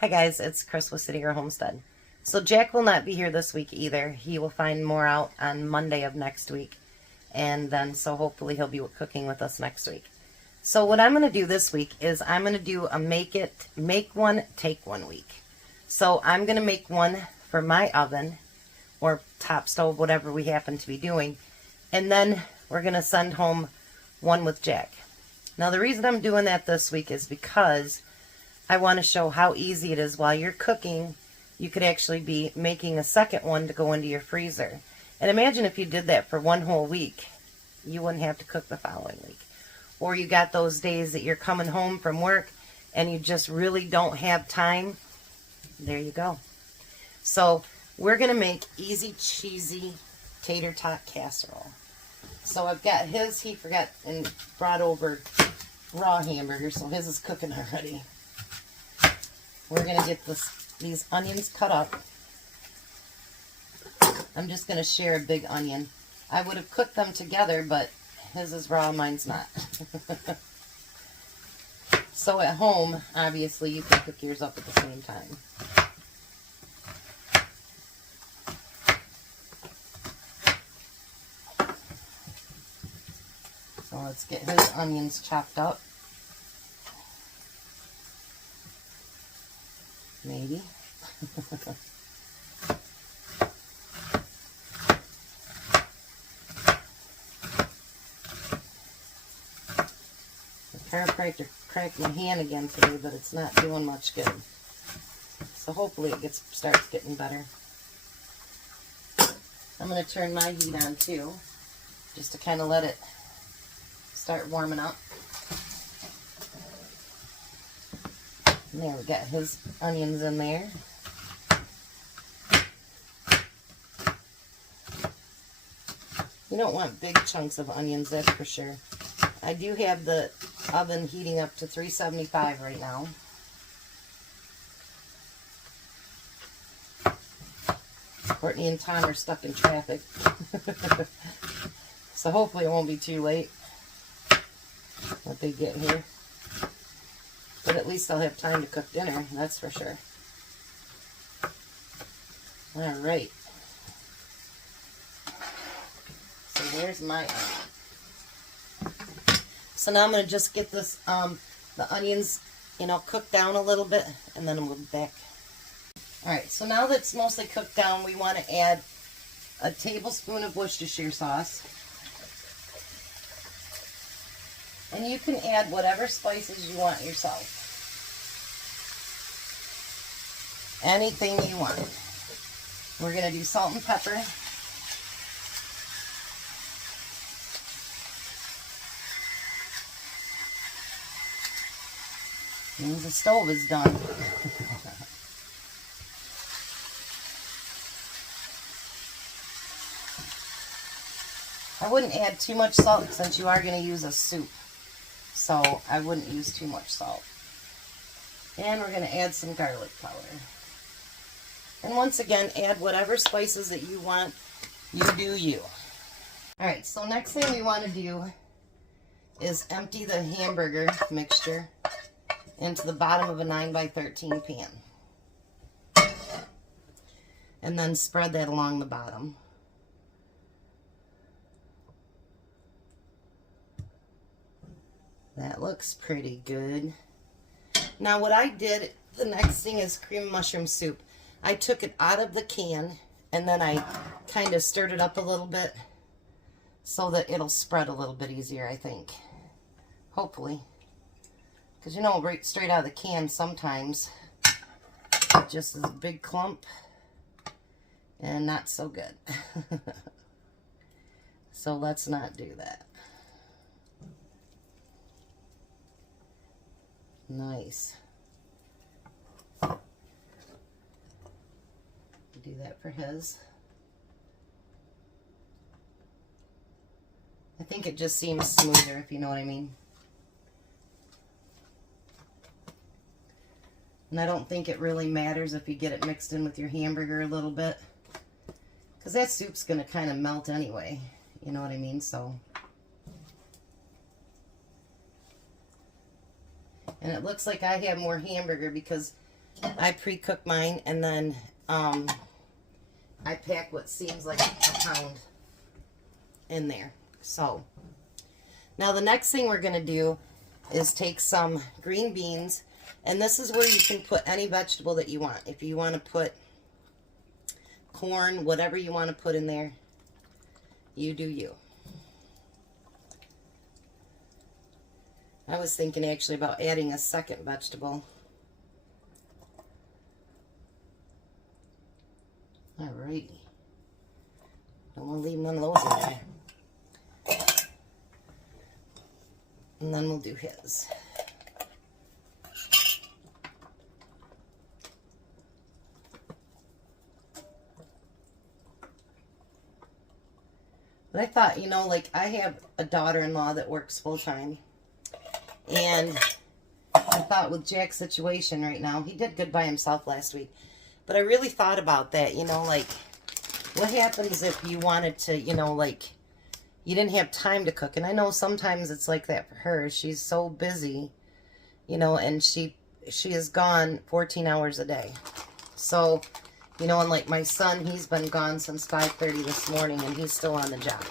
Hi guys, it's Chris with City Girl Homestead. So Jack will not be here this week either. He will find more out on Monday of next week. And then so hopefully he'll be cooking with us next week. So what I'm going to do this week is I'm going to do a make one, take one week. So I'm going to make one for my oven or top stove, whatever we happen to be doing. And then we're going to send home one with Jack. Now the reason I'm doing that this week is because I want to show how easy it is while you're cooking. You could actually be making a second one to go into your freezer. And imagine if you did that for one whole week. You wouldn't have to cook the following week. Or you got those days that you're coming home from work and you just really don't have time. There you go. So we're going to make easy, cheesy tater tot casserole. So I've got his, he forgot and brought over raw hamburger, so his is cooking already. We're going to get these onions cut up. I'm just going to share a big onion. I would have cooked them together, but his is raw, mine's not. So at home, obviously, you can cook yours up at the same time. So let's get his onions chopped up. Maybe. The chiropractor cracked my hand again today, but it's not doing much good. So hopefully it starts getting better. I'm going to turn my heat on too, just to kind of let it start warming up. And there, we got his onions in there. You don't want big chunks of onions, that's for sure. I do have the oven heating up to 375 right now. Courtney and Tom are stuck in traffic. So hopefully it won't be too late when they get here. But at least I'll have time to cook dinner, that's for sure. Alright. So there's my onion. So now I'm going to just get this, the onions, cooked down a little bit, and then we'll be back. Alright, so now that it's mostly cooked down, we want to add a tablespoon of Worcestershire sauce. And you can add whatever spices you want yourself. Anything you want. We're going to do salt and pepper. Means the stove is done. I wouldn't add too much salt since you are going to use a soup. So I wouldn't use too much salt. And we're going to add some garlic powder. And once again, add whatever spices that you want. You do you. Alright, so next thing we want to do is empty the hamburger mixture into the bottom of a 9x13 pan. And then spread that along the bottom. That looks pretty good. Now what I did, the next thing is cream mushroom soup. I took it out of the can and then I kind of stirred it up a little bit so that it'll spread a little bit easier, I think. Hopefully. Because right straight out of the can sometimes it just is a big clump and not so good. So let's not do that. Nice. Do that for his. I think it just seems smoother, if you know what I mean. And I don't think it really matters if you get it mixed in with your hamburger a little bit, because that soup's going to kind of melt anyway. You know what I mean? So And it looks like I have more hamburger because I pre-cook mine, and then I pack what seems like a pound in there. So now the next thing we're going to do is take some green beans, and this is where you can put any vegetable that you want. If you want to put corn, whatever you want to put in there, you do you. I was thinking actually about adding a second vegetable. Alrighty. Don't want to leave none of those in there. And then we'll do his. But I thought, you know, like I have a daughter-in-law that works full-time. And I thought with Jack's situation right now, he did good by himself last week. But I really thought about that, you know, like what happens if you wanted to, you know, like you didn't have time to cook. And I know sometimes it's like that for her. She's so busy, you know, and she is gone 14 hours a day. So, you know, and like my son, he's been gone since 5:30 this morning, and he's still on the job.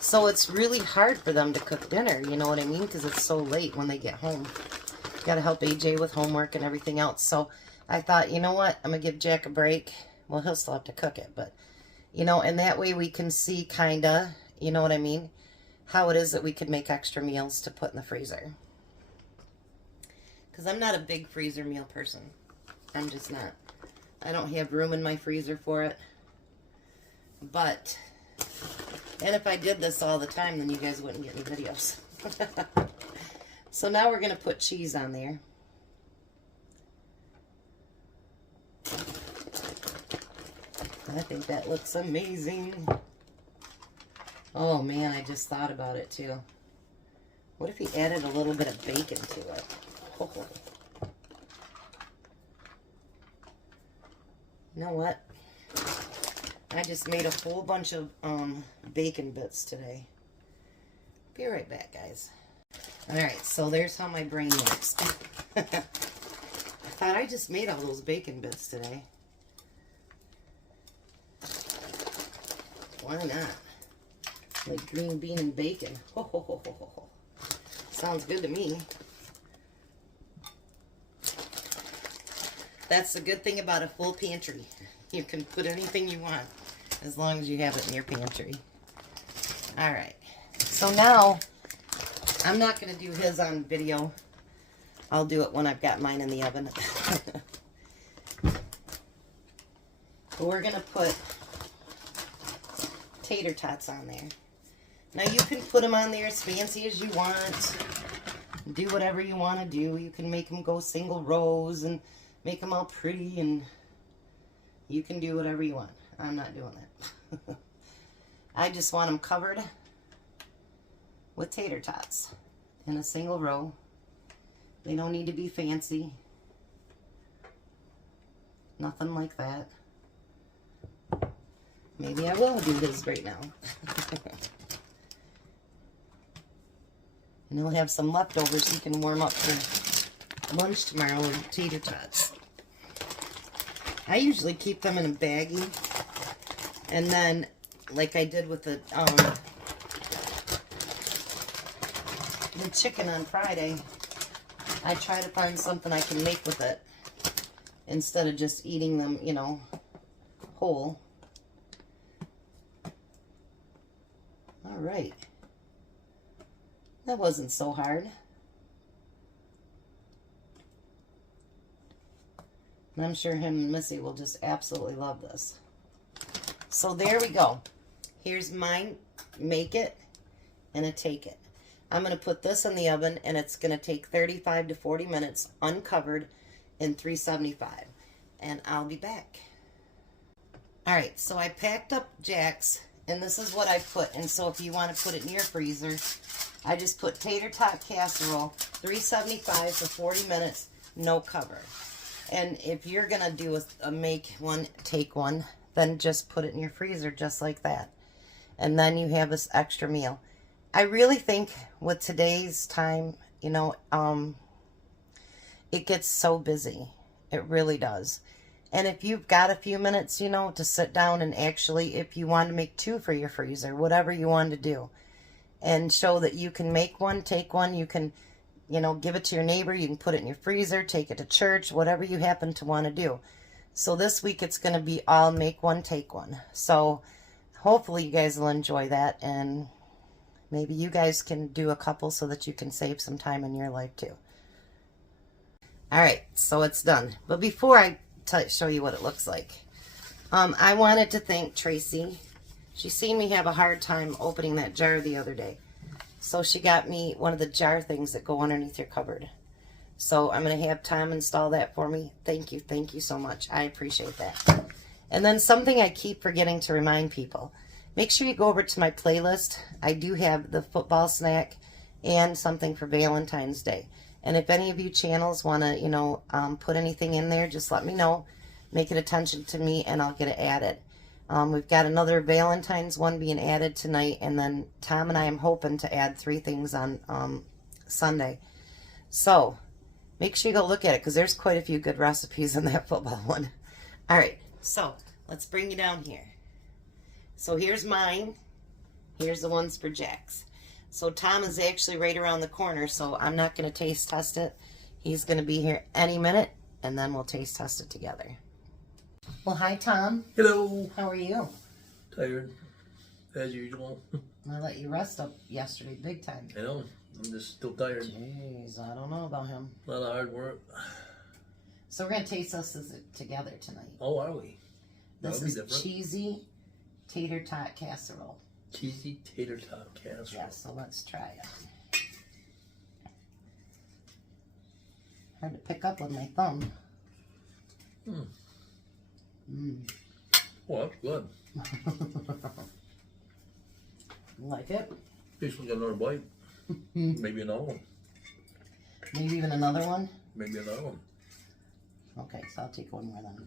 So it's really hard for them to cook dinner, you know what I mean? Because it's so late when they get home. Got to help AJ with homework and everything else. So I thought, you know what? I'm going to give Jack a break. Well, he'll still have to cook it, but, you know, and that way we can see kind of, you know what I mean, how it is that we could make extra meals to put in the freezer. Because I'm not a big freezer meal person. I'm just not. I don't have room in my freezer for it. But, and if I did this all the time, then you guys wouldn't get any videos. So now we're going to put cheese on there. I think that looks amazing. Oh man, I just thought about it too. What if he added a little bit of bacon to it? Oh. You know what? I just made a whole bunch of bacon bits today. Be right back, guys. Alright, so there's how my brain works. I thought I just made all those bacon bits today. Why not? Like green bean and bacon. Ho, ho, ho, ho, ho. Sounds good to me. That's the good thing about a full pantry. You can put anything you want as long as you have it in your pantry. Alright. So now, I'm not going to do his on video. I'll do it when I've got mine in the oven. We're going to put tater tots on there. Now you can put them on there as fancy as you want. Do whatever you want to do. You can make them go single rows and make them all pretty, and you can do whatever you want. I'm not doing that. I just want them covered with tater tots in a single row. They don't need to be fancy. Nothing like that. Maybe I will do this right now. And he'll have some leftovers he can warm up for lunch tomorrow with tater tots. I usually keep them in a baggie. And then, like I did with the chicken on Friday, I try to find something I can make with it instead of just eating them, you know, whole. All right. That wasn't so hard. And I'm sure him and Missy will just absolutely love this. So there we go. Here's mine, make it and a take it. I'm going to put this in the oven, and it's going to take 35 to 40 minutes uncovered in 375. And I'll be back. Alright, so I packed up Jack's, and this is what I put. And so if you want to put it in your freezer, I just put tater tot casserole, 375 for 40 minutes, no cover. And if you're going to do a make one, take one, then just put it in your freezer just like that. And then you have this extra meal. I really think with today's time, you know, it gets so busy. It really does. And if you've got a few minutes, you know, to sit down and actually, if you want to make 2 for your freezer, whatever you want to do, and show that you can make one, take one, you can, you know, give it to your neighbor, you can put it in your freezer, take it to church, whatever you happen to want to do. So this week it's going to be all make one, take one. So hopefully you guys will enjoy that, and maybe you guys can do a couple so that you can save some time in your life too. All right, so it's done. But before I show you what it looks like, I wanted to thank Tracy. She seen me have a hard time opening that jar the other day. So she got me one of the jar things that go underneath your cupboard. So I'm going to have Tom install that for me. Thank you so much. I appreciate that. And then something I keep forgetting to remind people. Make sure you go over to my playlist. I do have the football snack and something for Valentine's Day. And if any of you channels want to, you know, put anything in there, just let me know. Make it attention to me and I'll get it added. We've got another Valentine's one being added tonight. And then Tom and I am hoping to add 3 things on Sunday. So make sure you go look at it because there's quite a few good recipes in that football one. All right, so let's bring you down here. So here's mine. Here's the ones for Jack's. So Tom is actually right around the corner, so I'm not going to taste test it. He's going to be here any minute, and then we'll taste test it together. Well, hi, Tom. Hello. How are you? Tired, as usual. I let you rest up yesterday big time. I know. I'm just still tired. Jeez, I don't know about him. A lot of hard work. So we're going to taste this together tonight. Oh, are we? This is cheesy tater tot casserole. Cheesy tater tot casserole. Yeah, so let's try it. Hard to pick up with my thumb. Well, that's good. Like it? This one got another bite. Maybe another one. Maybe even another one? Maybe another one. Okay, so I'll take one more then.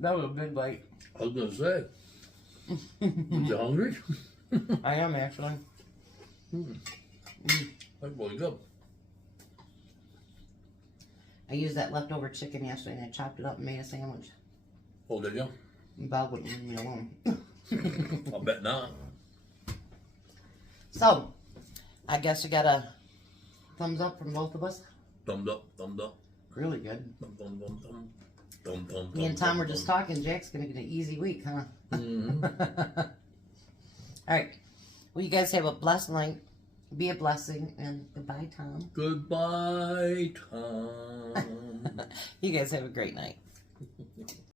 That was a big bite. I was going to say. You hungry? I am actually. That's really good. I used that leftover chicken yesterday and I chopped it up and made a sandwich. Oh, did you? Bob wouldn't leave me alone. I bet not. So, I guess you got a thumbs up from both of us. Thumbs up, thumbs up. Really good. Thumb, thumb, thumb, thumb. Thumb, thumb, Me and thumb, Tom were thumb, just thumb. talking. Jack's going to get an easy week, huh? Mm-hmm. All right. Well, you guys have a blessed night. Be a blessing. And goodbye, Tom. Goodbye, Tom. You guys have a great night.